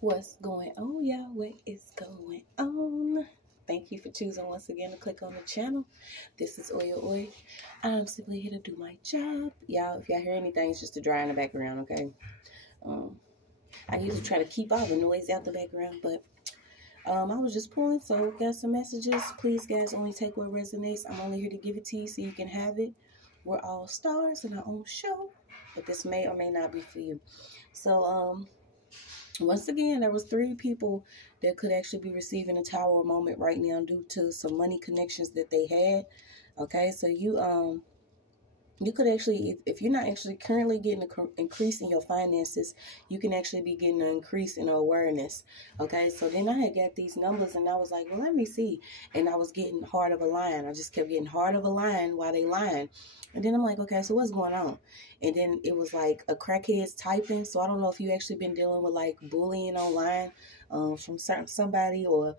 What's going on, y'all? What is going on? Thank you for choosing once again to click on the channel. This is OYAOY. I'm simply here to do my job. Y'all, if y'all hear anything, it's just a dry in the background, okay? I usually try to keep all the noise out the background, but I was just pulling, so got some messages. Please, guys, only take what resonates. I'm only here to give it to you so you can have it. We're all stars in our own show, but this may or may not be for you. So, once again, there was 3 people that could actually be receiving a tower moment right now due to some money connections that they had. Okay, so you could actually, if you're not actually currently getting an increase in your finances, you can actually be getting an increase in awareness. Okay, so then I had got these numbers and I was like, well, let me see. And I was getting heart of a lion. I just kept getting heart of a lion while they lying. And then I'm like, okay, so what's going on? And then it was like a crackhead's typing. So I don't know if you actually been dealing with like bullying online from somebody or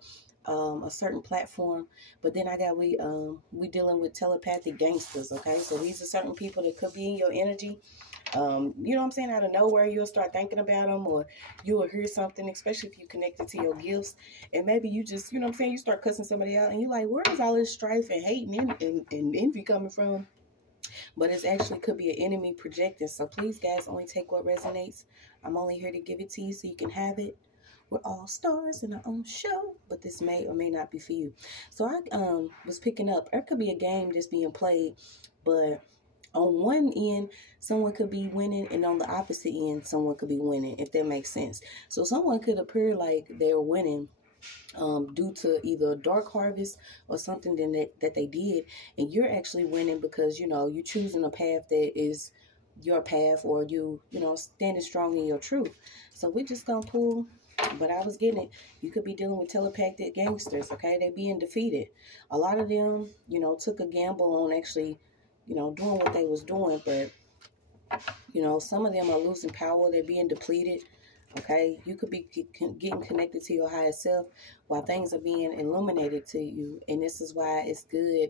a certain platform. But then I got we dealing with telepathic gangsters. Okay, so these are certain people that could be in your energy. You know what I'm saying? Out of nowhere, you'll start thinking about them, or you will hear something, especially if you connected to your gifts. And maybe you just, you know what I'm saying, you start cussing somebody out and you're like, where is all this strife and hate and envy coming from? But it actually could be an enemy projecting. So please, guys, only take what resonates. I'm only here to give it to you so you can have it. We're all stars in our own show, but this may or may not be for you. So I was picking up, there could be a game that's being played, but on one end, someone could be winning, and on the opposite end, someone could be winning, if that makes sense. So someone could appear like they're winning due to either a dark harvest or something that they did, and you're actually winning because, you know, you're choosing a path that is your path, or you know, standing strong in your truth. So we're just gonna pull. But I was getting it. You could be dealing with telepathic gangsters, okay? They're being defeated. A lot of them, you know, took a gamble on actually, you know, doing what they was doing. But, you know, some of them are losing power. They're being depleted, okay? You could be getting connected to your higher self while things are being illuminated to you. And this is why it's good,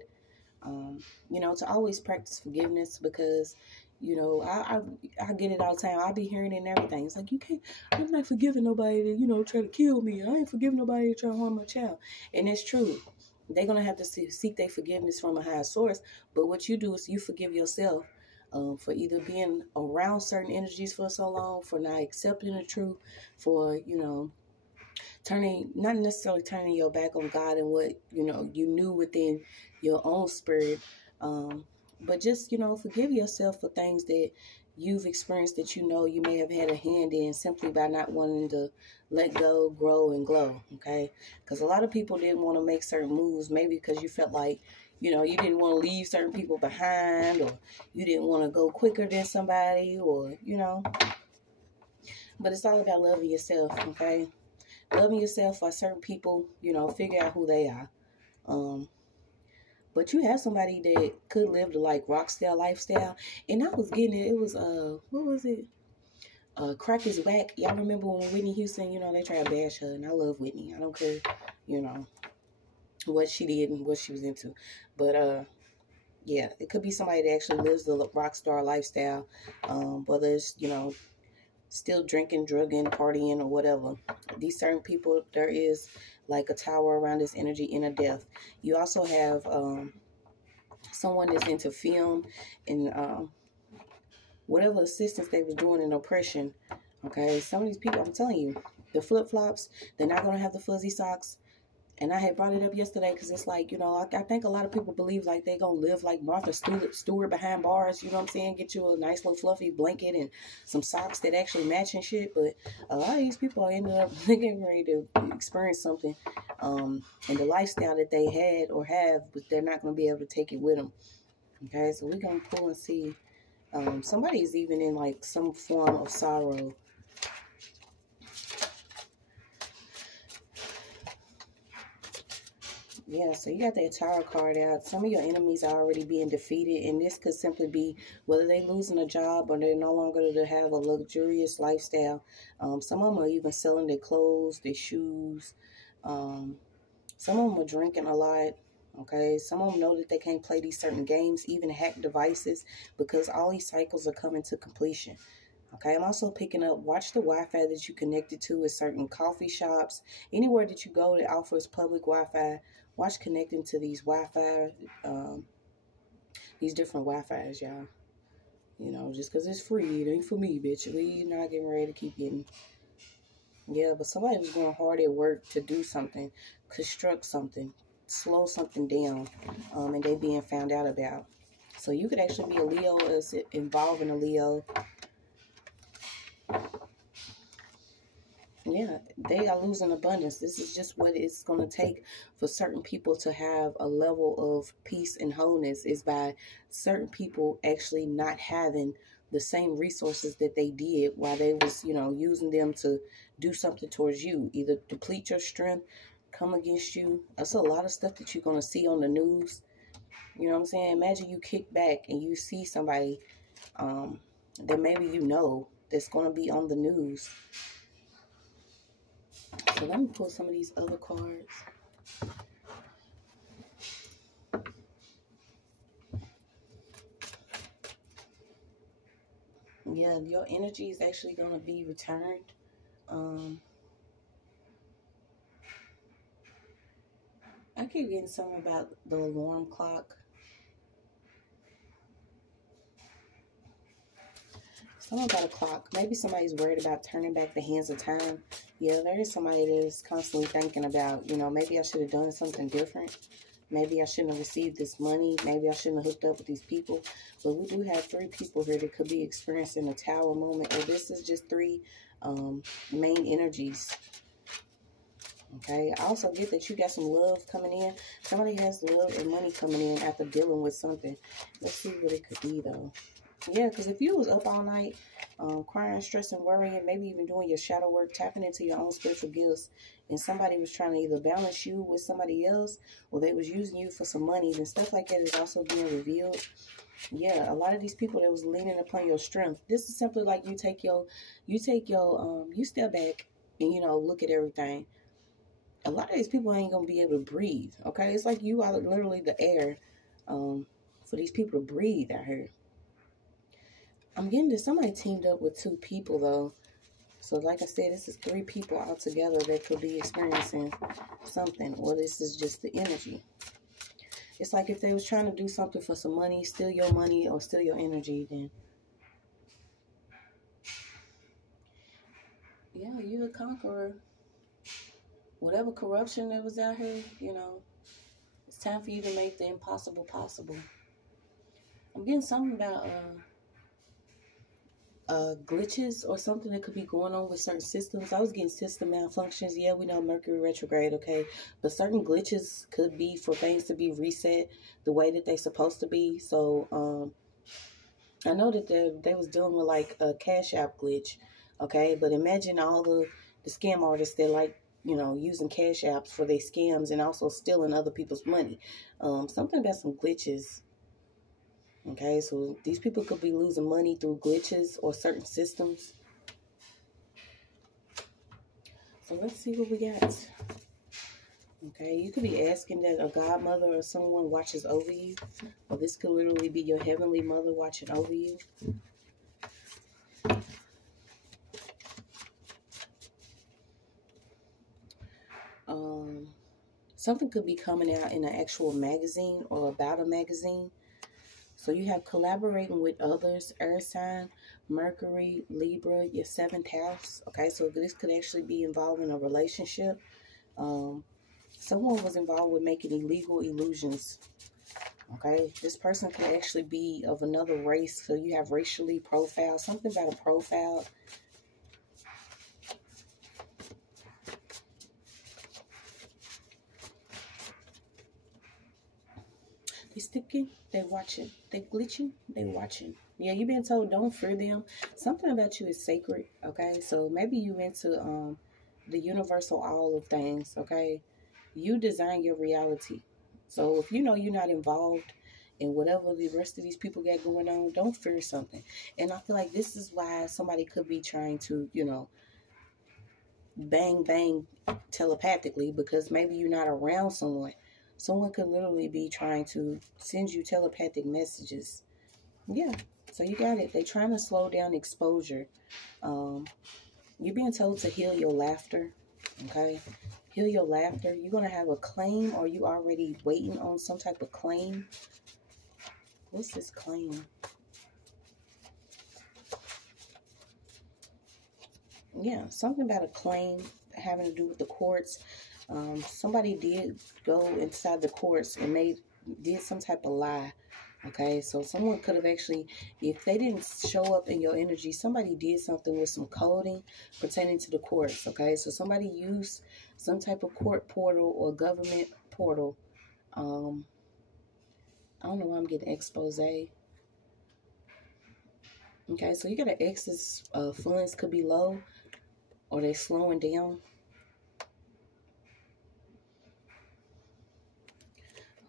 you know, to always practice forgiveness, because, you know, I get it all the time. I be hearing it and everything. It's like, you can't, I'm not forgiving nobody to, you know, try to kill me. I ain't forgiving nobody to try to harm my child. And it's true. They're going to have to seek their forgiveness from a higher source. But what you do is you forgive yourself for either being around certain energies for so long, for not accepting the truth, for, you know, not necessarily turning your back on God and what, you know, you knew within your own spirit. But just, you know, forgive yourself for things that you've experienced that you know you may have had a hand in, simply by not wanting to let go, grow, and glow, okay? Because a lot of people didn't want to make certain moves, maybe because you felt like, you know, you didn't want to leave certain people behind, or you didn't want to go quicker than somebody, or, you know. But it's all about loving yourself, okay? Loving yourself while certain people, you know, figure out who they are. But you have somebody that could live the like rock star lifestyle. And I was getting it. It was what was it? Crack is Whack. Y'all remember when Whitney Houston, you know, they tried to bash her, and I love Whitney. I don't care, you know, what she did and what she was into. But yeah, it could be somebody that actually lives the rock star lifestyle. Whether it's, you know, still drinking, drugging, partying, or whatever. These certain people, there is like a tower around this energy in a death. You also have someone that's into film and whatever assistance they was doing in oppression. Okay, some of these people, I'm telling you, the flip-flops, they're not going to have the fuzzy socks. And I had brought it up yesterday because it's like, you know, I think a lot of people believe like they going to live like Martha Stewart behind bars, you know what I'm saying? Get you a nice little fluffy blanket and some socks that actually match and shit. But a lot of these people ended up getting ready to experience something. And the lifestyle that they had or have, but they're not going to be able to take it with them. Okay, so we're going to pull and see. Somebody's even in like some form of sorrow. Yeah, so you got that tarot card out. Some of your enemies are already being defeated, and this could simply be whether they're losing a job or they're no longer to have a luxurious lifestyle. Some of them are even selling their clothes, their shoes. Some of them are drinking a lot. Okay, some of them know that they can't play these certain games, even hack devices, because all these cycles are coming to completion. Okay, I'm also picking up, watch the Wi-Fi that you connected to at certain coffee shops. Anywhere that you go that offers public Wi-Fi, watch connecting to these Wi-Fi, these different Wi-Fis, y'all. You know, just because it's free, it ain't for me, bitch. We not getting ready to keep getting. Yeah, but somebody was going hard at work to do something, construct something, slow something down, and they being found out about. So you could actually be a Leo as involving a Leo. Yeah, they are losing abundance. This is just what it's going to take for certain people to have a level of peace and wholeness, is by certain people actually not having the same resources that they did while they was, you know, using them to do something towards you, either deplete your strength, come against you. That's a lot of stuff that you're going to see on the news. You know what I'm saying? Imagine you kick back and you see somebody that maybe you know that's going to be on the news. So let me pull some of these other cards. Yeah, your energy is actually going to be returned. I keep getting something about the alarm clock. Something about a clock. Maybe somebody's worried about turning back the hands of time. Yeah, there is somebody that is constantly thinking about, you know, maybe I should have done something different. Maybe I shouldn't have received this money. Maybe I shouldn't have hooked up with these people. But we do have 3 people here that could be experiencing a tower moment. Or this is just 3 main energies. Okay, I also get that you got some love coming in. Somebody has love and money coming in after dealing with something. Let's see what it could be, though. Yeah, because if you was up all night, crying, stressing, worrying, maybe even doing your shadow work, tapping into your own spiritual gifts, and somebody was trying to either balance you with somebody else, or they was using you for some money, then stuff like that is also being revealed. Yeah, a lot of these people that was leaning upon your strength. This is simply like you step back and, you know, look at everything. A lot of these people ain't gonna be able to breathe. Okay, it's like you are literally the air for these people to breathe out here. I'm getting that somebody teamed up with 2 people, though. So, like I said, this is 3 people all together that could be experiencing something. Or this is just the energy. It's like if they was trying to do something for some money, steal your money or steal your energy, then... yeah, you're the conqueror. Whatever corruption that was out here, you know, it's time for you to make the impossible possible. I'm getting something about... glitches or something that could be going on with certain systems. I was getting system malfunctions. Yeah, we know Mercury retrograde, okay? But certain glitches could be for things to be reset the way that they're supposed to be. So, I know that they was dealing with like a Cash App glitch, okay? But imagine all the scam artists that like, you know, using Cash Apps for their scams and also stealing other people's money. Something about some glitches. Okay, so these people could be losing money through glitches or certain systems. So let's see what we got. Okay, you could be asking that a godmother or someone watches over you. Or this could literally be your heavenly mother watching over you. Something could be coming out in an actual magazine or about a magazine. So you have collaborating with others, Earth sign, Mercury, Libra, your 7th house. Okay, so this could actually be involved in a relationship. Someone was involved with making illegal illusions. Okay, this person could actually be of another race. So you have racially profiled, something about a profile. They sticking, they watching, they glitching, they watching. Yeah, you've been told don't fear them. Something about you is sacred, okay? So maybe you into the universal all of things, okay? You design your reality. So if you know you're not involved in whatever the rest of these people got going on, don't fear something. And I feel like this is why somebody could be trying to, you know, bang, bang telepathically, because maybe you're not around someone. Someone could literally be trying to send you telepathic messages. Yeah. So you got it. They're trying to slow down exposure. You're being told to heal your laughter. Okay? Heal your laughter. You're going to have a claim, or you already waiting on some type of claim. What's this claim? Yeah, something about a claim having to do with the courts. Somebody did go inside the courts and did some type of lie. Okay, so someone could have actually, if they didn't show up in your energy, somebody did something with some coding pertaining to the courts. Okay, so somebody used some type of court portal or government portal. I don't know why I'm getting expose. Okay, so you got an excess funds could be low, or they slowing down.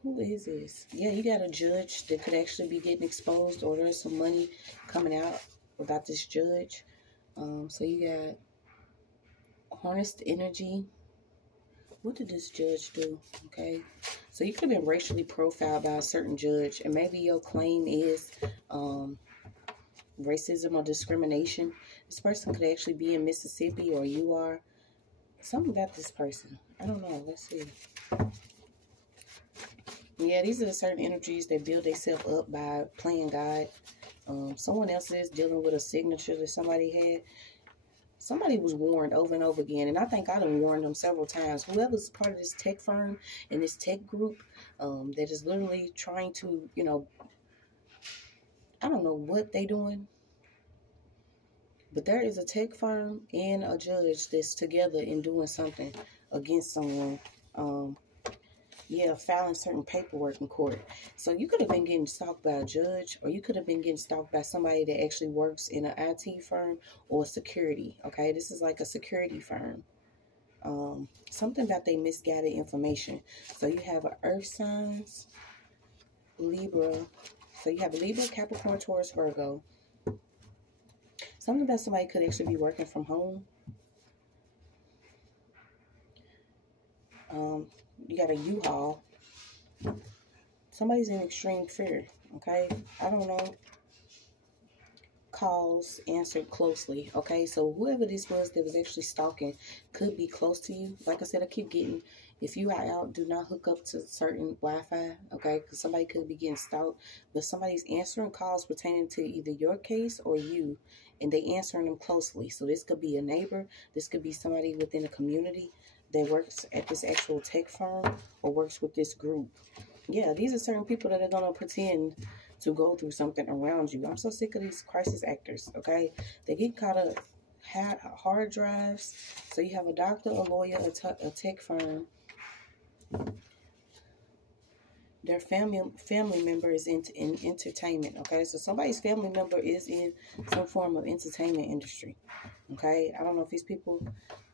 Who is this? Yeah, you got a judge that could actually be getting exposed, or there's some money coming out about this judge. So you got harnessed energy. What did this judge do? Okay, so you could have been racially profiled by a certain judge, and maybe your claim is racism or discrimination. This person could actually be in Mississippi, or you are. Something about this person. I don't know. Let's see. Yeah, these are the certain energies that build themselves up by playing God. Someone else is dealing with a signature that somebody had. Somebody was warned over and over again, and I think I done warned them several times. Whoever's part of this tech firm and this tech group that is literally trying to, you know, I don't know what they doing, but there is a tech firm and a judge that's together in doing something against someone. Yeah, filing certain paperwork in court. So you could have been getting stalked by a judge, or you could have been getting stalked by somebody that actually works in an IT firm or security. Okay, this is like a security firm. Something about they misguided information. So you have a earth signs, Libra. So you have Libra, Capricorn, Taurus, Virgo. Something about somebody could actually be working from home. You got a U-Haul. Somebody's in extreme fear, okay? I don't know. Calls answered closely, okay? So whoever this was that was actually stalking could be close to you. Like I said, I keep getting, if you are out, do not hook up to certain Wi-Fi, okay? Because somebody could be getting stalked. But somebody's answering calls pertaining to either your case or you, and they answering them closely. So this could be a neighbor. This could be somebody within a community that works at this actual tech firm or works with this group. Yeah, these are certain people that are going to pretend to go through something around you. I'm so sick of these crisis actors, okay? They get caught up hard drives. So you have a doctor, a lawyer, a tech firm. Their family member is in entertainment, okay? So somebody's family member is in some form of entertainment industry, okay? I don't know if these people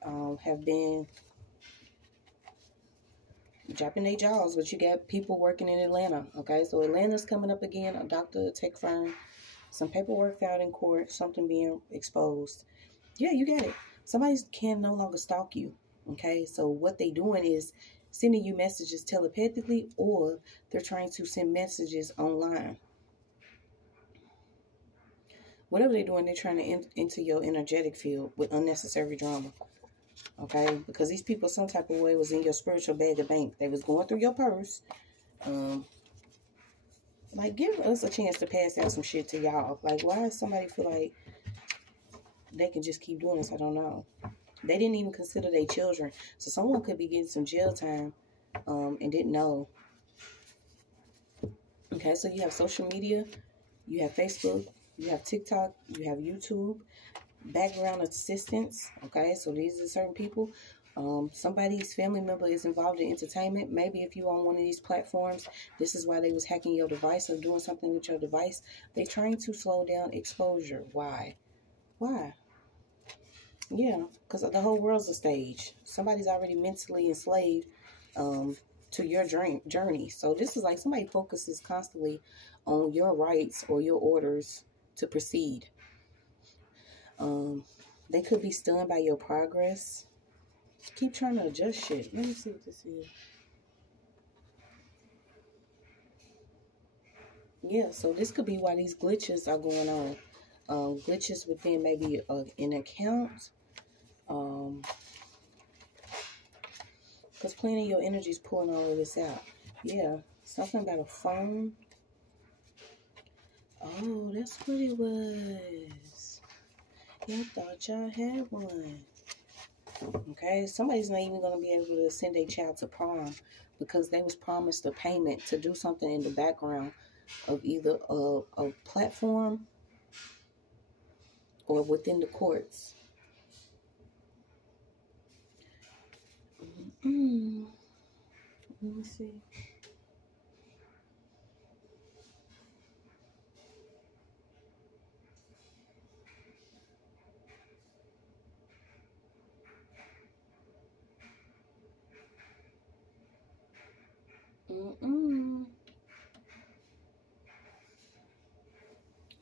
have been dropping their jaws, but you got people working in Atlanta, okay? So Atlanta's coming up again, a doctor, a tech firm, some paperwork filed in court, something being exposed. Yeah, you got it. Somebody can no longer stalk you, okay? So what they doing is sending you messages telepathically, or they're trying to send messages online. Whatever they're doing, they're trying to enter your energetic field with unnecessary drama. Okay, because these people some type of way was in your spiritual bag of bank. They was going through your purse. Like, give us a chance to pass out some shit to y'all. Like, why does somebody feel like they can just keep doing this? I don't know. They didn't even consider their children. So someone could be getting some jail time and didn't know. Okay, so you have social media. You have Facebook. You have TikTok. You have YouTube. Background assistance, okay? So these are certain people. Somebody's family member is involved in entertainment. Maybe if you're on one of these platforms, this is why they was hacking your device or doing something with your device. They're trying to slow down exposure. Why? Yeah, because the whole world's a stage. Somebody's already mentally enslaved to your journey. So this is like somebody focuses constantly on your rights or your orders to proceed. They could be stunned by your progress. Keep trying to adjust shit. Let me see what this is. Yeah, so this could be why these glitches are going on. Glitches within maybe an account. Because plenty of your energy is pulling all of this out. Yeah, something about a phone. Oh, that's what it was. Y'all thought y'all had one. Okay, somebody's not even going to be able to send a child to prom because they was promised a payment to do something in the background of either a platform or within the courts. Let me see.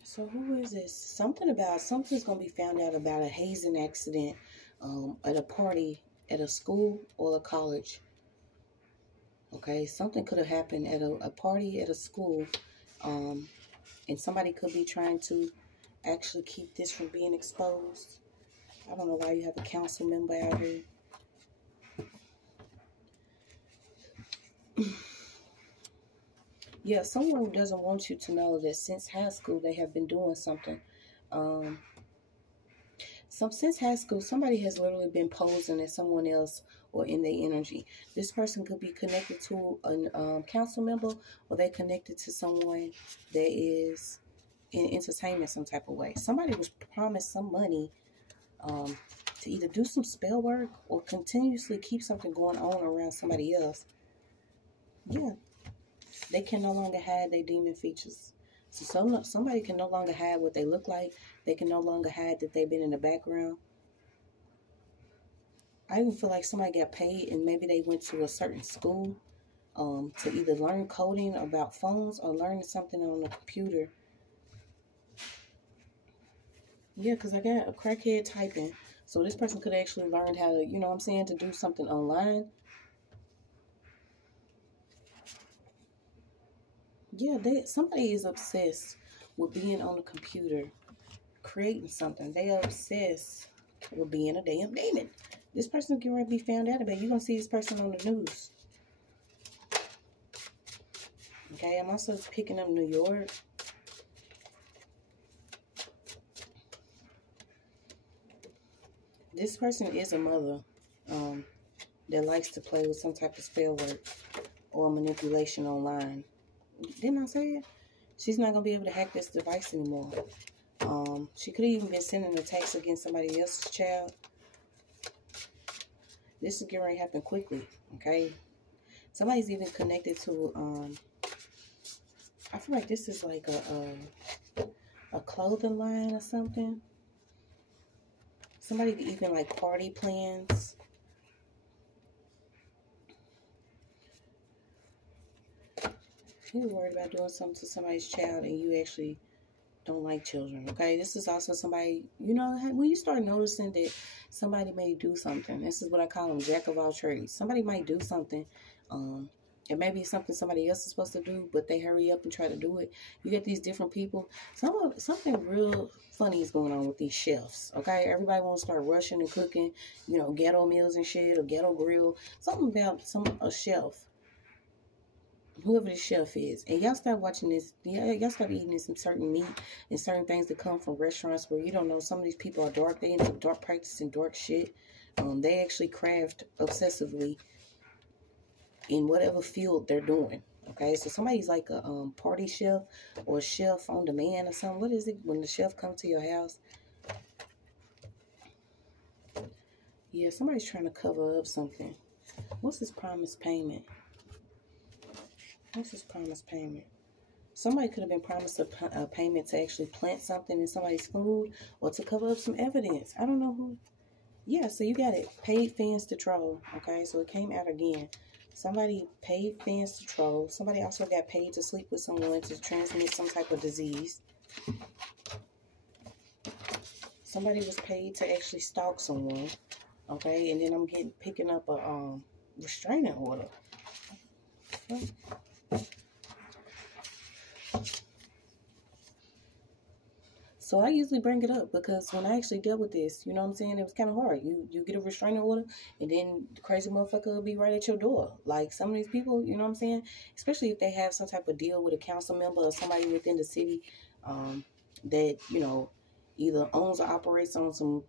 So who is this? Something's going to be found out about a hazing accident at a party at a school or a college. Okay, something could have happened at a party at a school, and somebody could be trying to actually keep this from being exposed. I don't know why you have a council member out here. Yeah, someone doesn't want you to know that since high school they have been doing something. Since high school, somebody has literally been posing as someone else or in their energy. This person could be connected to a council member, or they're connected to someone that is in entertainment some type of way. Somebody was promised some money to either do some spell work or continuously keep something going on around somebody else. Yeah, they can no longer hide their demon features. So somebody can no longer hide what they look like. They can no longer hide that they've been in the background. I even feel like somebody got paid and maybe they went to a certain school to either learn coding about phones or learn something on the computer. Yeah, because I got a crackhead typing. So this person could actually learn how to, you know what I'm saying, to do something online. Yeah, somebody is obsessed with being on the computer, creating something. They are obsessed with being a damn demon. This person can really be found out about. You're going to see this person on the news. Okay, I'm also picking up New York. This person is a mother that likes to play with some type of spell work or manipulation online. Didn't I say it? She's not going to be able to hack this device anymore. She could have even been sending attacks against somebody else's child. This is getting ready to happen quickly, okay? Somebody's even connected to, I feel like this is like a clothing line or something. Somebody even like party plans. You're worried about doing something to somebody's child and you actually don't like children, okay? This is also somebody, you know, when you start noticing that somebody may do something, this is what I call them, jack of all trades. Somebody might do something, it may be something somebody else is supposed to do, but they hurry up and try to do it. You get these different people. Something real funny is going on with these chefs, okay? Everybody wants to start rushing and cooking, you know, ghetto meals and shit, or ghetto grill. Something about a chef. Whoever the chef is, and y'all start watching this, y'all start eating some certain meat and certain things that come from restaurants where you don't know some of these people are dark. They into dark, practicing dark shit. They actually craft obsessively in whatever field they're doing. Okay, so somebody's like a party chef or a chef on demand or something. What is it when the chef comes to your house? Yeah, somebody's trying to cover up something. What's this promised payment? What's this promised payment? Somebody could have been promised a payment to actually plant something in somebody's food or to cover up some evidence. I don't know who. Yeah, so you got it. Paid fans to troll. Okay, so it came out again. Somebody paid fans to troll. Somebody also got paid to sleep with someone to transmit some type of disease. Somebody was paid to actually stalk someone. Okay, and then I'm picking up a restraining order. So I usually bring it up because when I actually dealt with this, you know what I'm saying, it was kind of hard. You get a restraining order, and then the crazy motherfucker will be right at your door. Like some of these people, you know what I'm saying, especially if they have some type of deal with a council member or somebody within the city that, you know, either owns or operates on some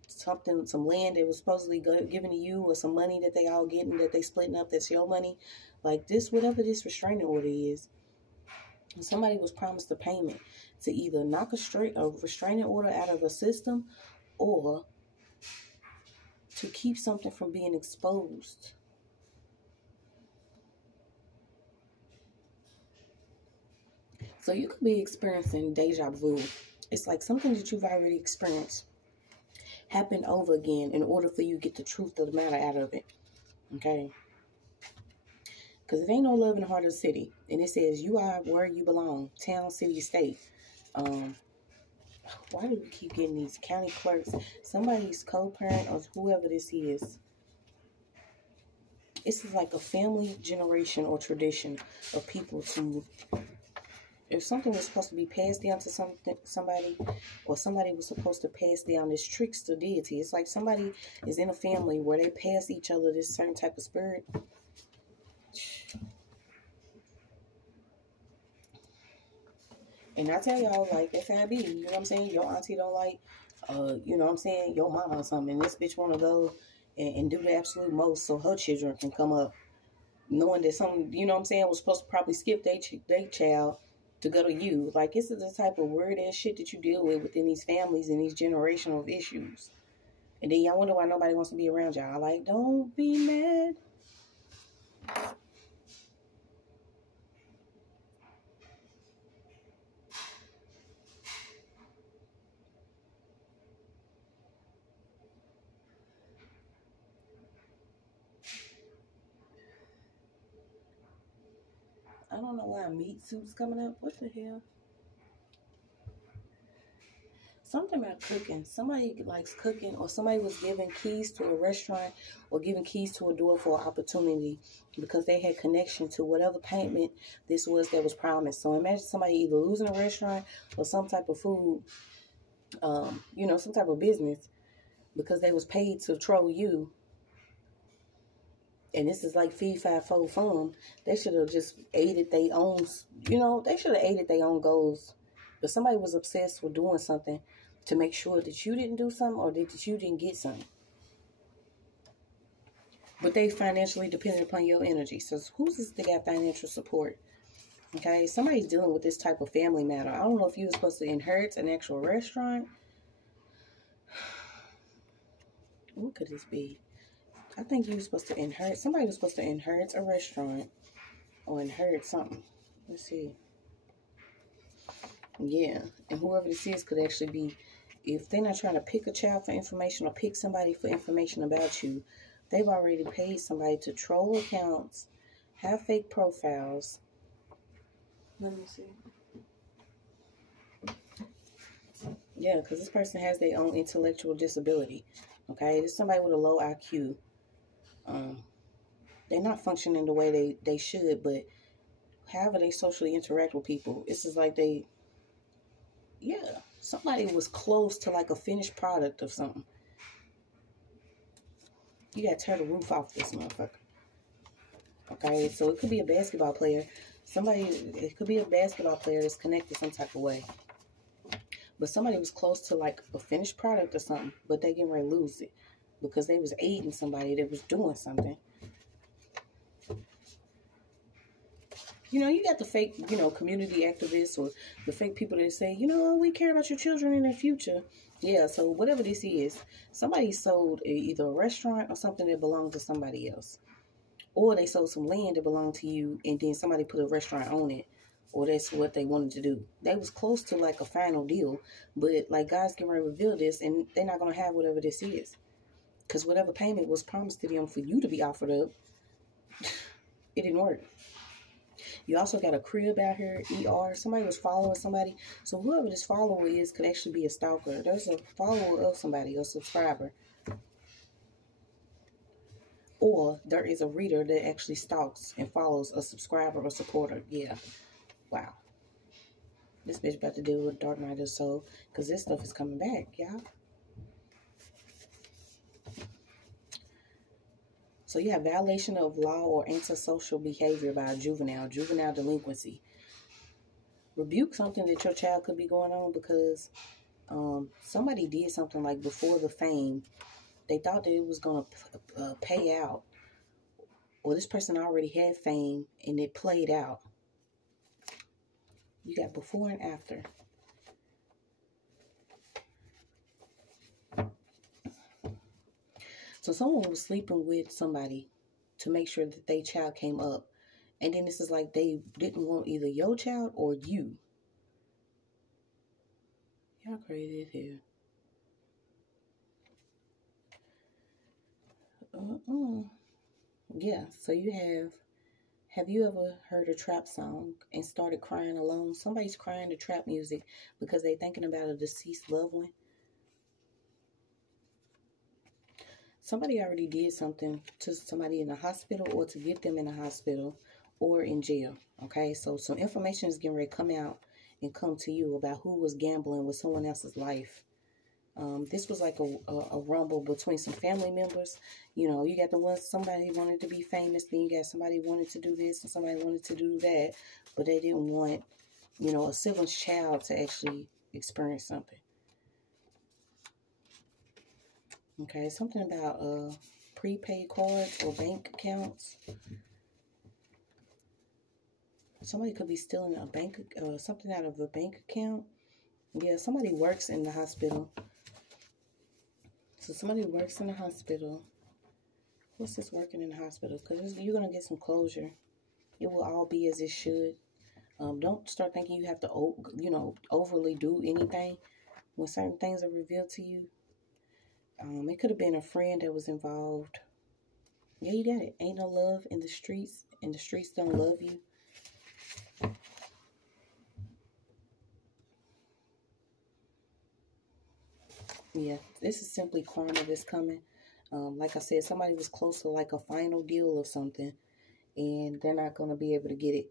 land that was supposedly given to you, or some money that they all getting that they splitting up that's your money. Like this, whatever this restraining order is, somebody was promised a payment to either knock a restraining order out of a system, or to keep something from being exposed. So you could be experiencing deja vu. It's like something that you've already experienced happened over again in order for you to get the truth of the matter out of it. Okay? Because it ain't no love in the heart of the city. And it says you are where you belong. Town, city, state. Why do we keep getting these county clerks? Somebody's co-parent or whoever this is. This is like a family generation or tradition of people to, if something was supposed to be passed down to somebody, or somebody was supposed to pass down this trickster deity. It's like somebody is in a family where they pass each other this certain type of spirit. And I tell y'all, like, that's how it be. You know what I'm saying? Your auntie don't like, you know what I'm saying, your mama or something. And this bitch want to go and do the absolute most so her children can come up knowing that some, you know what I'm saying, was supposed to probably skip their child to go to you. Like, this is the type of weird-ass shit that you deal with within these families and these generational issues. And then y'all wonder why nobody wants to be around y'all. Like, don't be mad. I don't know why meat soup's coming up. What the hell? Something about cooking. Somebody likes cooking, or somebody was given keys to a restaurant or given keys to a door for an opportunity because they had connection to whatever payment this was that was promised. So imagine somebody either losing a restaurant or some type of food, you know, some type of business, because they was paid to troll you. And this is like feed, five, fold, fun. They should have just aided their own, you know, they should have aided their own goals. But somebody was obsessed with doing something to make sure that you didn't do something or that you didn't get something. But they financially dependent upon your energy. So who's this that got financial support? Okay, somebody's dealing with this type of family matter. I don't know if you were supposed to inherit an actual restaurant. What could this be? I think you were supposed to inherit, somebody was supposed to inherit a restaurant or inherit something. Let's see. Yeah, and whoever this is could actually be, if they're not trying to pick a child for information or pick somebody for information about you, they've already paid somebody to troll accounts, have fake profiles. Let me see. Yeah, because this person has their own intellectual disability. Okay, this is somebody with a low IQ. They're not functioning the way they should, but however they socially interact with people, this is like they, yeah, somebody was close to like a finished product of something. You gotta tear the roof off this motherfucker. Okay, so it could be a basketball player. It could be a basketball player that's connected some type of way. But somebody was close to like a finished product or something, but they getting ready to lose it because they was aiding somebody that was doing something. You know, you got the fake, you know, community activists or the fake people that say, you know, we care about your children and their future. Yeah, so whatever this is, somebody sold either a restaurant or something that belonged to somebody else. Or they sold some land that belonged to you and then somebody put a restaurant on it. Or that's what they wanted to do. They was close to like a final deal. But like God's getting ready to reveal this and they're not going to have whatever this is. Because whatever payment was promised to them for you to be offered up, it didn't work. You also got a crib out here, ER. Somebody was following somebody. So whoever this follower is could actually be a stalker. There's a follower of somebody, a subscriber. Or there is a reader that actually stalks and follows a subscriber or supporter. Yeah. Wow. This bitch about to deal with dark night of the soul, because this stuff is coming back, y'all. So you have violation of law or antisocial behavior by a juvenile delinquency. Rebuke something that your child could be going on, because somebody did something like before the fame. They thought that it was going to pay out. Or this person already had fame and it played out. You got before and after. So someone was sleeping with somebody to make sure that their child came up. And then this is like they didn't want either your child or you. Y'all crazy as hell. Yeah, so you have you ever heard a trap song and started crying alone? Somebody's crying to trap music because they're thinking about a deceased loved one. Somebody already did something to somebody in the hospital, or to get them in the hospital or in jail. Okay, so some information is getting ready to come out and come to you about who was gambling with someone else's life. This was like a rumble between some family members. You know, you got the ones, somebody wanted to be famous, then you got somebody wanted to do this and somebody wanted to do that, but they didn't want, you know, a sibling's child to actually experience something. Okay, something about prepaid cards or bank accounts. Somebody could be stealing a bank, something out of a bank account. Yeah, somebody works in the hospital. So somebody works in the hospital. What's this working in the hospital? Because you're going to get some closure. It will all be as it should. Don't start thinking you have to, you know, overly do anything when certain things are revealed to you. It could have been a friend that was involved. Yeah, you got it. Ain't no love in the streets, and the streets don't love you. Yeah, this is simply karma that's coming. Like I said, somebody was close to like a final deal or something, and they're not going to be able to get it.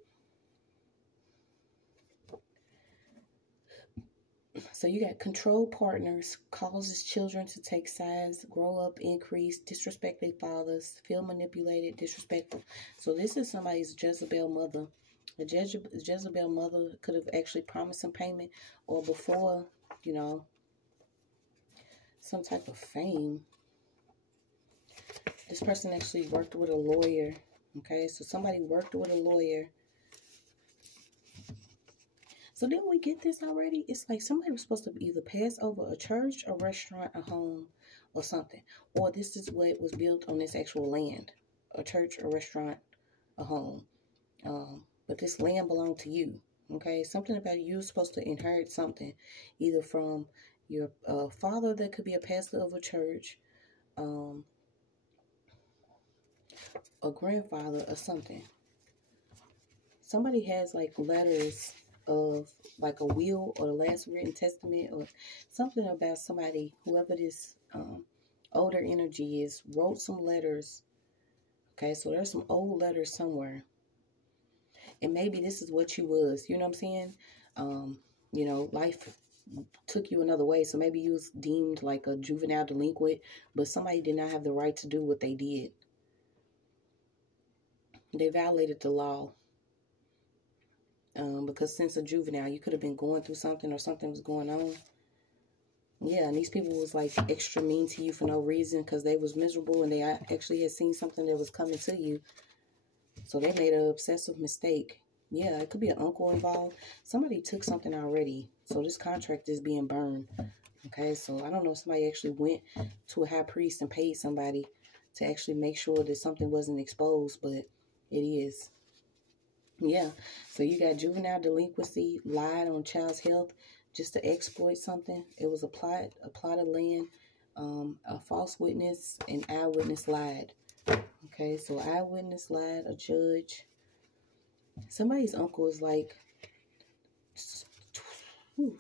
So you got control partners, causes children to take sides, grow up, increase, disrespect their fathers, feel manipulated, disrespectful. So this is somebody's Jezebel mother. The Jezebel mother could have actually promised some payment, or before, you know, some type of fame. This person actually worked with a lawyer. Okay, so somebody worked with a lawyer. So didn't we get this already? It's like somebody was supposed to either pass over a church, a restaurant, a home, or something. Or this is what was built on this actual land. A church, a restaurant, a home. But this land belonged to you. Okay, something about you was supposed to inherit something. Either from your father that could be a pastor of a church. A grandfather or something. Somebody has like letters of like a will or the last written testament or something about somebody, whoever this older energy is, wrote some letters. Okay, so there's some old letters somewhere. And maybe this is what you was, you know what I'm saying? You know, life took you another way. So maybe you was deemed like a juvenile delinquent, but somebody did not have the right to do what they did. They violated the law. Because since a juvenile, you could have been going through something or something was going on. Yeah, and these people was like extra mean to you for no reason because they was miserable and they actually had seen something that was coming to you. So they made an obsessive mistake. Yeah, it could be an uncle involved. Somebody took something already. So this contract is being burned. Okay, so I don't know if somebody actually went to a high priest and paid somebody to actually make sure that something wasn't exposed, but it is. Yeah, so you got juvenile delinquency, lied on child's health just to exploit something. It was a plot of land, a false witness, an eyewitness lied. Okay, so eyewitness lied, a judge. Somebody's uncle is like, whew.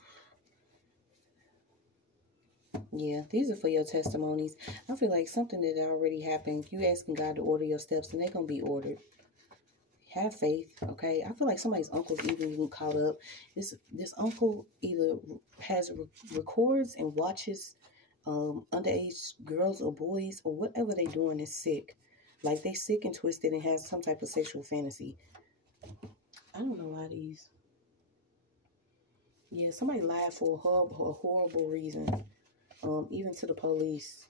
Yeah, these are for your testimonies. I feel like something that already happened. You asking God to order your steps, and they're going to be ordered. Have faith, okay? I feel like somebody's uncle's even caught up. This uncle either records and watches underage girls or boys or whatever they doing is sick. Like they sick and twisted and has some type of sexual fantasy. I don't know why these. Yeah, somebody lied for a horrible reason. Even to the police.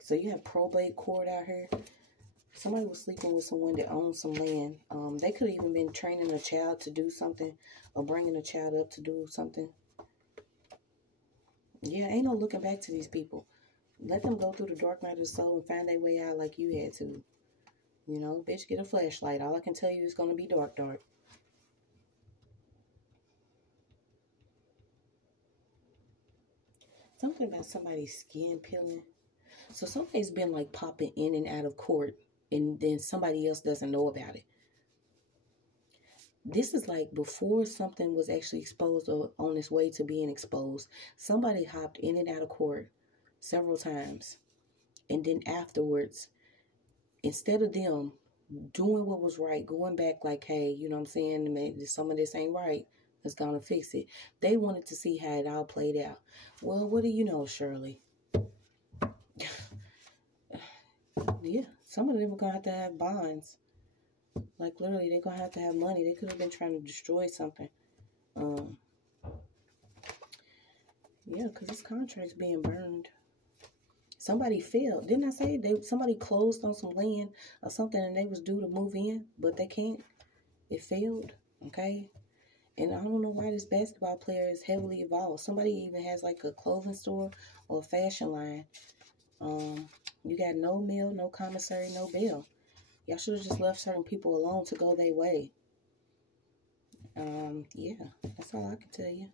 So you have probate court out here. Somebody was sleeping with someone that owns some land. They could have even been training a child to do something or bringing a child up to do something. Yeah, ain't no looking back to these people. Let them go through the dark night of the soul and find their way out like you had to. You know, bitch, get a flashlight. All I can tell you is going to be dark, dark. Something about somebody's skin peeling. So somebody's been like popping in and out of court and then somebody else doesn't know about it. This is like before something was actually exposed or on its way to being exposed. Somebody hopped in and out of court several times. And then afterwards, instead of them doing what was right, going back like, hey, you know what I'm saying, maybe some of this ain't right, let's go and fix it. They wanted to see how it all played out. Well, what do you know, Shirley? Yeah, some of them are going to have bonds. Like, literally, they're going to have money. They could have been trying to destroy something. Yeah, because this contract's being burned. Somebody failed. Didn't I say somebody closed on some land or something and they was due to move in, but they can't? It failed, okay? And I don't know why this basketball player is heavily involved. Somebody even has like a clothing store or a fashion line. You got no mail, no commissary, no bail. Y'all should have just left certain people alone to go their way. Yeah, that's all I can tell you.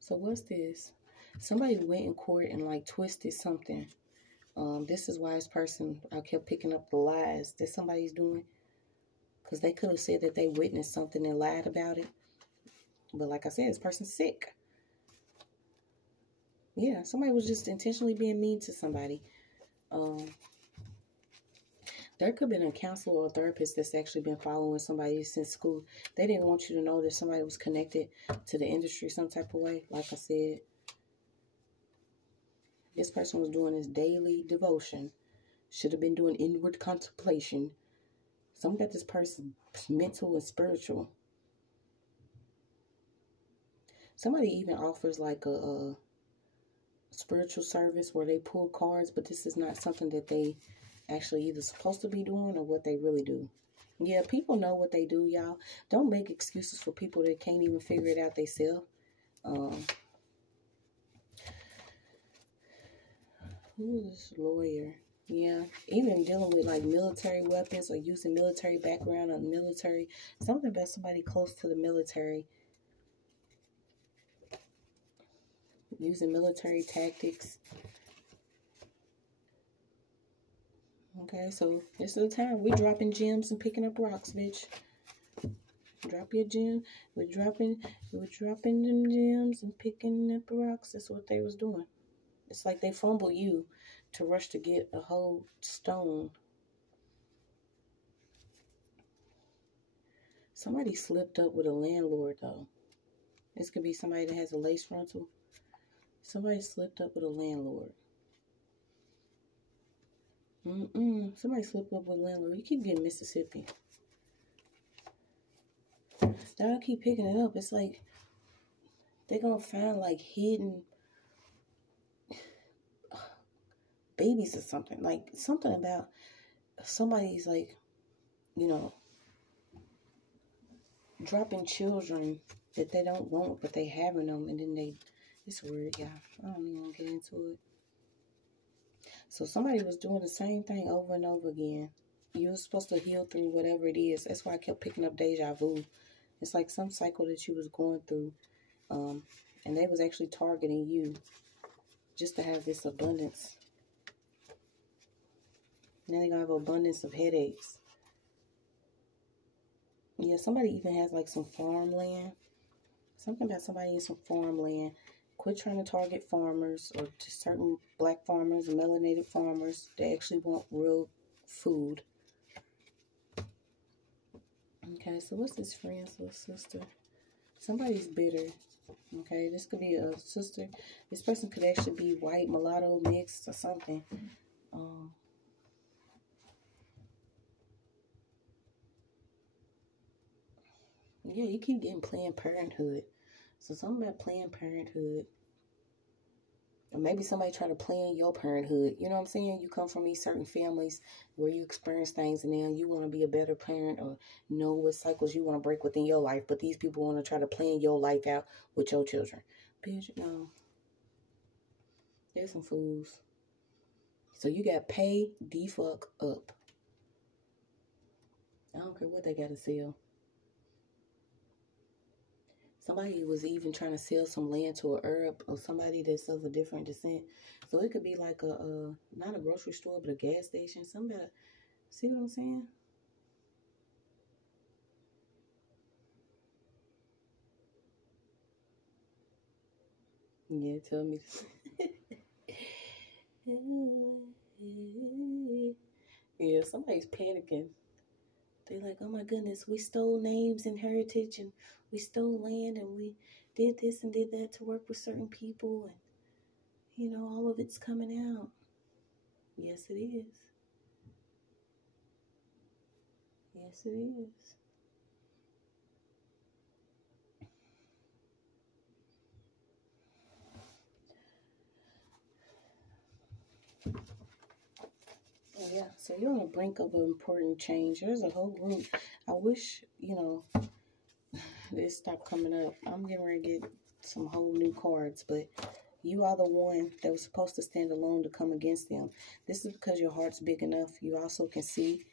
So what's this? Somebody went in court and like twisted something. This is why this person, I kept picking up the lies that somebody's doing. Because they could have said that they witnessed something and lied about it. But like I said, this person's sick. Yeah, somebody was just intentionally being mean to somebody. There could have been a counselor or a therapist that's actually been following somebody since school. They didn't want you to know that somebody was connected to the industry some type of way. Like I said, this person was doing his daily devotion. Should have been doing inward contemplation. Something about this person's mental and spiritual. Somebody even offers like a spiritual service where they pull cards, but this is not something that they actually either supposed to be doing or what they really do. Yeah, people know what they do, y'all. Don't make excuses for people that can't even figure it out themselves. Who is this lawyer? Yeah, even dealing with like military weapons or using military background or military. Something about somebody close to the military. Using military tactics. Okay, so this is the time we're dropping gems and picking up rocks, bitch. Drop your gem. We're dropping them gems and picking up rocks. That's what they was doing. It's like they fumble you to rush to get a whole stone. Somebody slipped up with a landlord, though. This could be somebody that has a lace frontal. Somebody slipped up with a landlord. Somebody slipped up with a landlord. You keep getting Mississippi. Now I keep picking it up. It's like they're going to find like hidden babies or something. Like something about somebody's like, you know, dropping children that they don't want, but they having them. And then it's weird, y'all. I don't even want to get into it. So somebody was doing the same thing over and over again. You were supposed to heal through whatever it is. That's why I kept picking up deja vu. It's like some cycle that you was going through. And they was actually targeting you just to have this abundance. Now they're going to have abundance of headaches. Yeah, somebody even has like some farmland. Something about somebody in some farmland. Quit trying to target farmers or just certain black farmers and melanated farmers that actually want real food. Okay, so what's this friend's little sister? Somebody's bitter. Okay, this could be a sister. This person could actually be white, mulatto, mixed, or something. Yeah, you keep getting Planned Parenthood. So something about Planned Parenthood. Or maybe somebody try to plan your parenthood. You know what I'm saying? You come from these certain families where you experience things and now you want to be a better parent or know what cycles you want to break within your life. But these people want to try to plan your life out with your children. Bitch, no. There's some fools. So you got pay the fuck up. I don't care what they got to sell. Somebody was even trying to sell some land to an Arab or somebody that's of a different descent. So it could be like a not a grocery store, but a gas station. Somebody, see what I'm saying? Yeah, tell me. Yeah, somebody's panicking. They like, oh my goodness, we stole names and heritage and we stole land and we did this and did that to work with certain people and, you know, all of it's coming out. Yes, it is. Yes, it is. Yeah, so you're on the brink of an important change. There's a whole group. I wish, you know, this stopped coming up. I'm getting ready to get some whole new cards, but you are the one that was supposed to stand alone to come against them. This is because your heart's big enough. You also can see,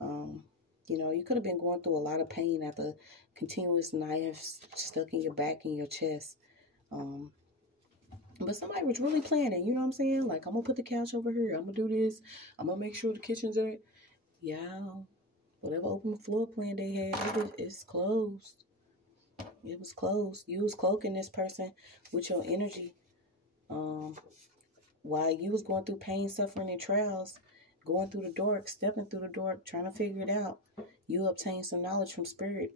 you know, you could have been going through a lot of pain after continuous knives stuck in your back and your chest. But somebody was really planning, you know what I'm saying? Like, I'm going to put the couch over here. I'm going to do this. I'm going to make sure the kitchen's there. Yeah. Whatever open floor plan they had, it's closed. It was closed. You was cloaking this person with your energy. While you was going through pain, suffering, and trials, going through the dark, stepping through the dark, trying to figure it out, you obtained some knowledge from spirit.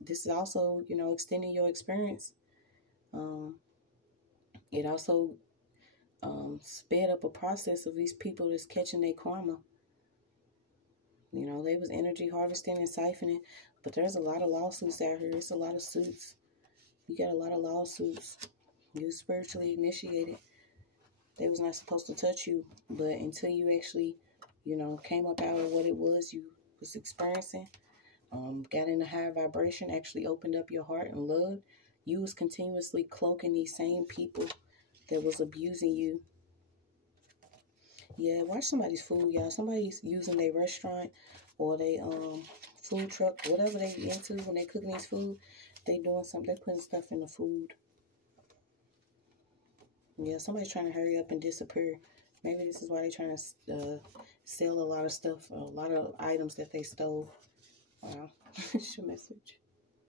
This is also, you know, extending your experience. It also sped up a process of these people that's catching their karma. You know, they was energy harvesting and siphoning, but there's a lot of lawsuits out here. It's a lot of suits. You got a lot of lawsuits. You spiritually initiated. They was not supposed to touch you, but until you actually, you know, came up out of what it was you was experiencing, got in a higher vibration, actually opened up your heart and love, you was continuously cloaking these same people that was abusing you. Yeah, watch somebody's food, y'all. Somebody's using their restaurant or their food truck, whatever they into when they cooking these food. They doing something. They putting stuff in the food. Yeah, somebody's trying to hurry up and disappear. Maybe this is why they're trying to sell a lot of stuff, a lot of items that they stole. Wow, it's your message.